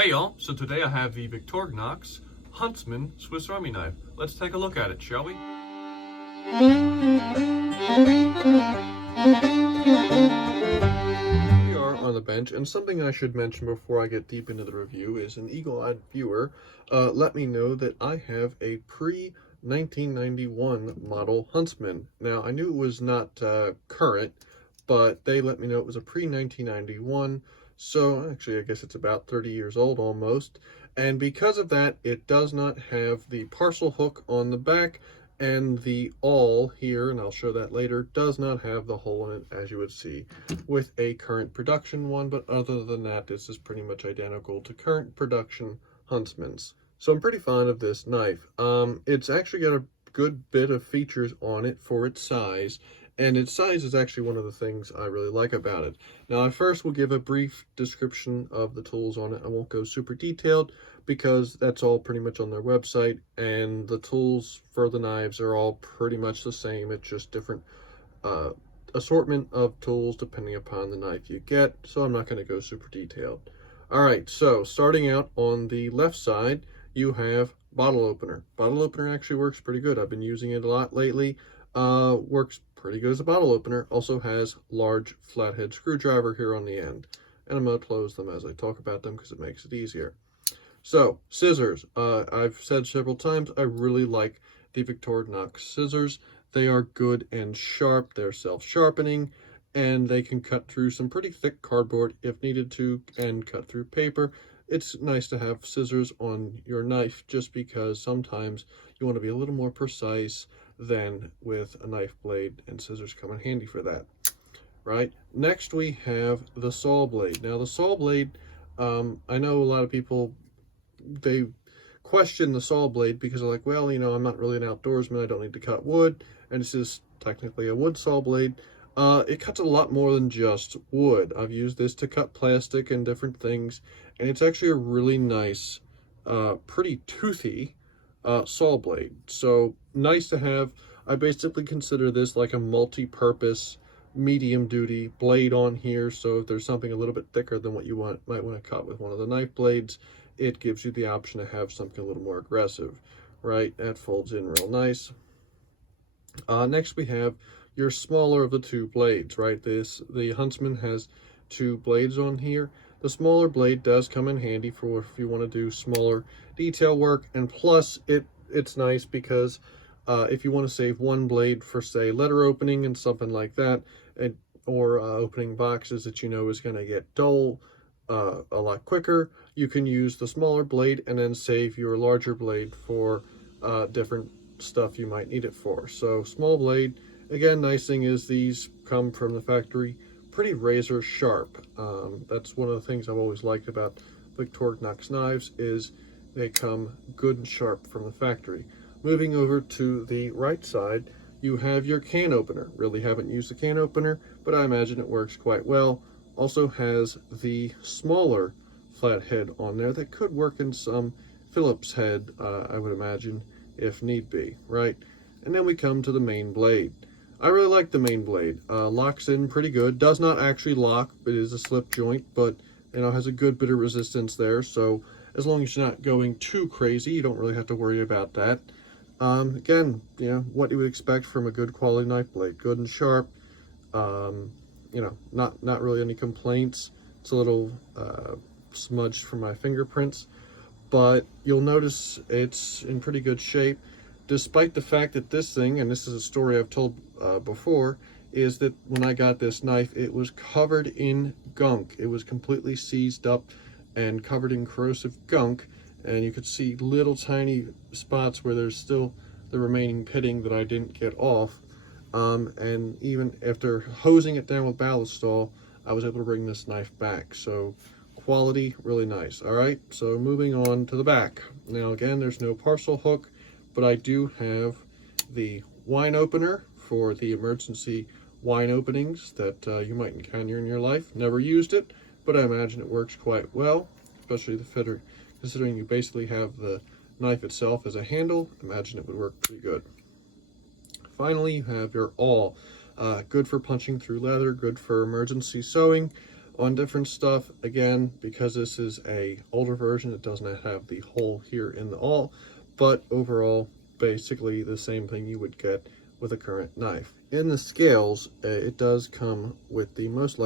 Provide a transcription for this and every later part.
Hey y'all, so today I have the Victorinox Huntsman Swiss Army knife. Let's take a look at it, shall we? We are on the bench, and something I should mention before I get deep into the review is an eagle-eyed viewer let me know that I have a pre-1991 model Huntsman. Now, I knew it was not current, but they let me know it was a pre-1991. So actually, I guess it's about 30 years old almost. And because of that, it does not have the parcel hook on the back, and the awl here, and I'll show that later, does not have the hole in it, as you would see with a current production one. But other than that, this is pretty much identical to current production Huntsmans. So I'm pretty fond of this knife. It's actually got a good bit of features on it for its size. And its size is actually one of the things I really like about it. Now, I first will give a brief description of the tools on it. I won't go super detailed because that's all pretty much on their website. And the tools for the knives are all pretty much the same. It's just different assortment of tools depending upon the knife you get. So I'm not going to go super detailed. All right, so starting out on the left side, you have bottle opener. Bottle opener actually works pretty good. I've been using it a lot lately. Works pretty good as a bottle opener. Also has large flathead screwdriver here on the end, and I'm going to close them as I talk about them because it makes it easier. So scissors, I've said several times I really like the Victorinox scissors. They are good and sharp. They're self-sharpening, and they can cut through some pretty thick cardboard if needed to, and cut through paper. It's nice to have scissors on your knife just because sometimes you want to be a little more precise than with a knife blade, and scissors come in handy for that, right? Next we have the saw blade. Now the saw blade, I know a lot of people, they question the saw blade because they're like, well, you know, I'm not really an outdoorsman, I don't need to cut wood, and this is technically a wood saw blade. It cuts a lot more than just wood. I've used this to cut plastic and different things, and it's actually a really nice, pretty toothy saw blade. So nice to have. I basically consider this like a multi-purpose medium duty blade on here. So if there's something a little bit thicker than what you might want to cut with one of the knife blades, it gives you the option to have something a little more aggressive, right? That folds in real nice. Next we have your smaller of the two blades, right? The Huntsman has two blades on here. The smaller blade does come in handy for if you want to do smaller detail work, and plus it's nice because if you want to save one blade for, say, letter opening and something like that, or opening boxes that you know is going to get dull a lot quicker, you can use the smaller blade and then save your larger blade for different stuff you might need it for. So small blade, again, nice thing is these come from the factory pretty razor sharp. That's one of the things I've always liked about Victorinox knives is they come good and sharp from the factory. Moving over to the right side, you have your can opener. Really haven't used the can opener, but I imagine it works quite well. Also has the smaller flat head on there that could work in some Phillips head, I would imagine, if need be, right? And then we come to the main blade. I really like the main blade. Locks in pretty good. Does not actually lock, but it is a slip joint, but you know, has a good bit of resistance there. So as long as you're not going too crazy, you don't really have to worry about that. Again, you know, what you would expect from a good quality knife blade. Good and sharp. You know, not really any complaints. It's a little smudged from my fingerprints, but you'll notice it's in pretty good shape. Despite the fact that this thing, and this is a story I've told before, is that when I got this knife, it was covered in gunk. It was completely seized up and covered in corrosive gunk, and you could see little tiny spots where there's still the remaining pitting that I didn't get off. And even after hosing it down with ballistol, I was able to bring this knife back. So quality, really nice. All right, so moving on to the back. Now again, there's no parcel hook, but I do have the wine opener for the emergency wine openings that you might encounter in your life. Never used it, but I imagine it works quite well, especially the fitter, considering you basically have the knife itself as a handle. Imagine it would work pretty good. Finally, you have your awl. Good for punching through leather, good for emergency sewing, on different stuff. Again, because this is a older version, it does not have the hole here in the awl, but overall, basically the same thing you would get with a current knife. In the scales, it does come with the most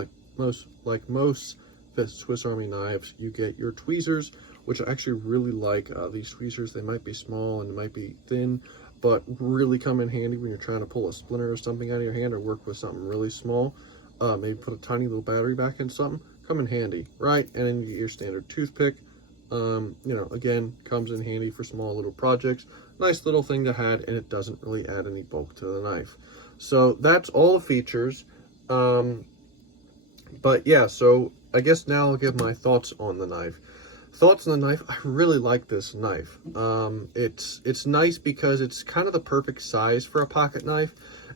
Swiss Army knives. You get your tweezers, which I actually really like. These tweezers, they might be small and they might be thin, but really come in handy when you're trying to pull a splinter or something out of your hand, or work with something really small. Maybe put a tiny little battery back in something, come in handy, right? And then you get your standard toothpick. You know, again, comes in handy for small little projects. Nice little thing to have, and it doesn't really add any bulk to the knife. So that's all the features. But yeah, so I guess now I'll give my thoughts on the knife. Thoughts on the knife, I really like this knife. It's nice because it's kind of the perfect size for a pocket knife.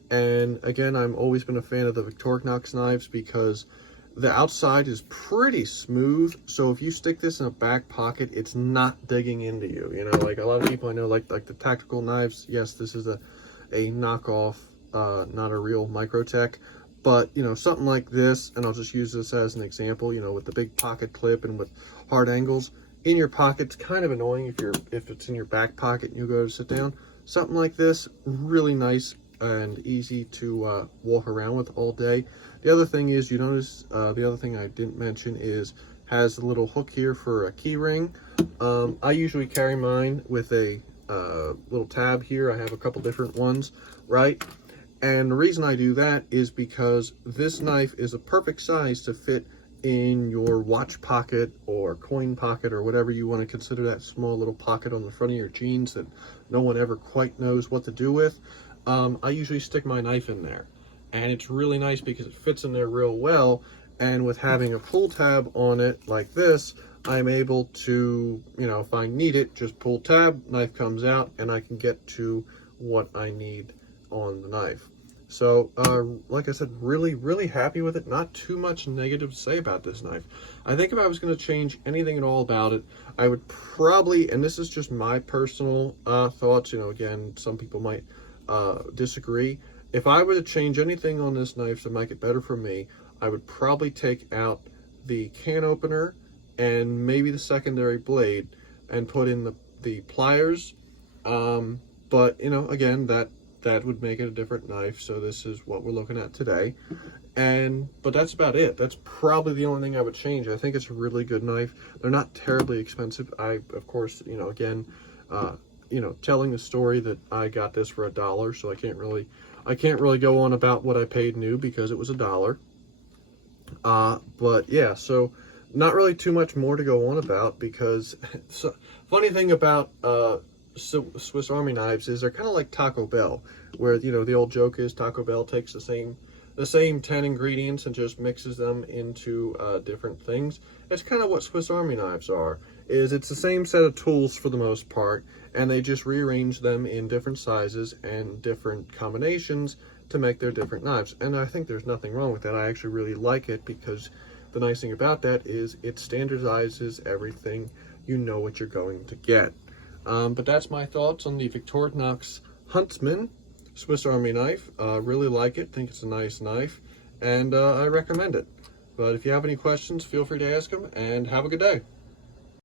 And again, I've always been a fan of the Victorinox knives because the outside is pretty smooth. So if you stick this in a back pocket, it's not digging into you. You know, like a lot of people I know, like the tactical knives. Yes, this is a knockoff, not a real Microtech. But, you know, something like this, and I'll just use this as an example, you know, with the big pocket clip and with hard angles in your pocket, it's kind of annoying if it's in your back pocket and you go to sit down. Something like this, really nice and easy to walk around with all day. The other thing is, you notice, the other thing I didn't mention is, has a little hook here for a key ring. I usually carry mine with a little tab here. I have a couple different ones, right? And the reason I do that is because this knife is a perfect size to fit in your watch pocket or coin pocket or whatever you want to consider that small little pocket on the front of your jeans that no one ever quite knows what to do with. I usually stick my knife in there, and it's really nice because it fits in there real well. And with having a pull tab on it like this, I'm able to, you know, if I need it, just pull tab, knife comes out, and I can get to what I need on the knife. So like I said, really happy with it. Not too much negative to say about this knife. I think if I was going to change anything at all about it, I would probably, and this is just my personal thoughts, you know, again, some people might disagree. If I were to change anything on this knife to make it better for me, I would probably take out the can opener and maybe the secondary blade and put in the pliers. But, you know, again, that would make it a different knife. So this is what we're looking at today. But that's about it. That's probably the only thing I would change. I think it's a really good knife. They're not terribly expensive. I, of course, you know, again, you know, telling the story that I got this for $1, so I can't really go on about what I paid new because it was $1. But yeah, so not really too much more to go on about, because funny thing about Swiss Army knives is they're kind of like Taco Bell, where, you know, the old joke is Taco Bell takes the same 10 ingredients and just mixes them into different things. It's kind of what Swiss Army knives are. It's the same set of tools for the most part, and they just rearrange them in different sizes and different combinations to make their different knives. And I think there's nothing wrong with that. I actually really like it, because the nice thing about that is it standardizes everything. You know what you're going to get. But that's my thoughts on the Victorinox Huntsman Swiss Army knife. Really like it, think it's a nice knife, and I recommend it. But if you have any questions, feel free to ask them, and have a good day.